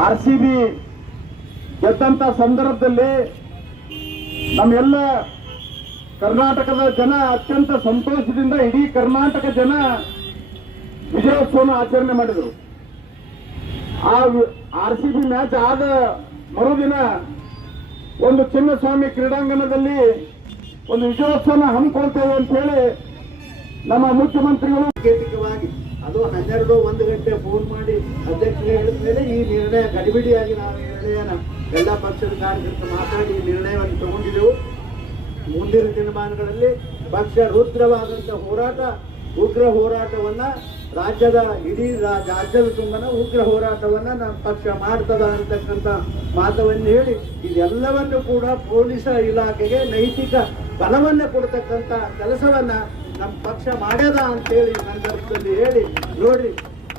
R C B ಗೆದ್ದಂತ ಸಂದರ್ಭದಲ್ಲಿ ನಮ್ಮೆಲ್ಲ ಕರ್ನಾಟಕದ ಜನ ಅತ್ಯಂತ ಸಂತೋಷದಿಂದ ಇಡೀ ಕರ್ನಾಟಕ ಜನ ವಿಜಯೋತ್ಸವನ ಆಚರಣೆ ಮಾಡಿದರು. ಆ ಆರ್ ಸಿ ಬಿ ಮ್ಯಾಚ್ ಆದ ಮರುದಿನ ಒಂದು ಚಿನ್ನಸ್ವಾಮಿ ಕ್ರೀಡಾಂಗಣದಲ್ಲಿ ಒಂದು ವಿಜಯೋತ್ಸವನ ಹಮ್ಮಿಕೊಳ್ತೇವೆ ಅಂತ ಹೇಳಿ ನಮ್ಮ ಮುಖ್ಯಮಂತ್ರಿಗಳು ಅದು ಹನ್ನೆರಡು ಒಂದು ಗಂಟೆ ಫೋನ್ ಹೇಳಿದ ಮೇಲೆ ಈ ನಿರ್ಣಯ ಗಡಿಬಿಡಿಯಾಗಿ ನಾವು ನಿರ್ಣಯನ ಎಲ್ಲ ಪಕ್ಷದ ಕಾರ್ಯಕರ್ತರು ಮಾತಾಡಿ ಈ ನಿರ್ಣಯವನ್ನು ತಗೊಂಡಿದ್ದೆವು. ಮುಂದಿನ ದಿನಮಾನಗಳಲ್ಲಿ ಪಕ್ಷ ರುದ್ರವಾದಂಥ ಹೋರಾಟ, ಉಗ್ರ ಹೋರಾಟವನ್ನ ರಾಜ್ಯದ ಇಡೀ ರಾಜ್ಯದ ತುಂಬನ ಉಗ್ರ ಹೋರಾಟವನ್ನ ನಮ್ಮ ಪಕ್ಷ ಮಾಡ್ತದ ಅಂತಕ್ಕಂಥ ಮಾತವನ್ನು ಹೇಳಿ ಇದೆಲ್ಲವನ್ನು ಕೂಡ ಪೊಲೀಸ ಇಲಾಖೆಗೆ ನೈತಿಕ ಬಲವನ್ನ ಕೊಡ್ತಕ್ಕಂಥ ಕೆಲಸವನ್ನ ನಮ್ಮ ಪಕ್ಷ ಮಾಡ್ಯದ ಅಂತೇಳಿ ಸಂದರ್ಭದಲ್ಲಿ ಹೇಳಿ ನೋಡ್ರಿ.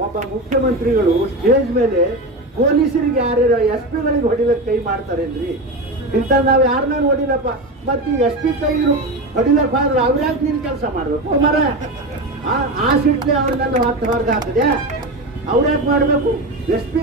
ಒಬ್ಬ ಮುಖ್ಯಮಂತ್ರಿಗಳು ಸ್ಟೇಜ್ ಮೇಲೆ ಪೊಲೀಸರಿಗೆ ಯಾರ್ಯಾರ ಎಸ್ ಪಿಗಳಿಗೆ ಹೊಡಿಲಕ್ಕೆ ಕೈ ಮಾಡ್ತಾರೇನ್ರಿ? ಇಂಥ ನಾವು ಯಾರನ್ನ ನೋಡಿಲ್ಲಪ್ಪ. ಮತ್ತೆ ಎಸ್ ಪಿ ಕೈ ಹೊಡಿಲಕ್ ಅಂದ್ರೆ ಅವ್ರ್ಯಾಕೆ ನೀನು ಕೆಲಸ ಮಾಡ್ಬೇಕು ಮರ? ಆ ಸಿಟ್ಲೆ ಅವ್ರನ್ನೆಲ್ಲ ಹೊತ್ತು ಹೊರಗೆ ಹಾಕಿದೆ ಅವ್ರ್ಯಾಕೆ ಮಾಡ್ಬೇಕು? S P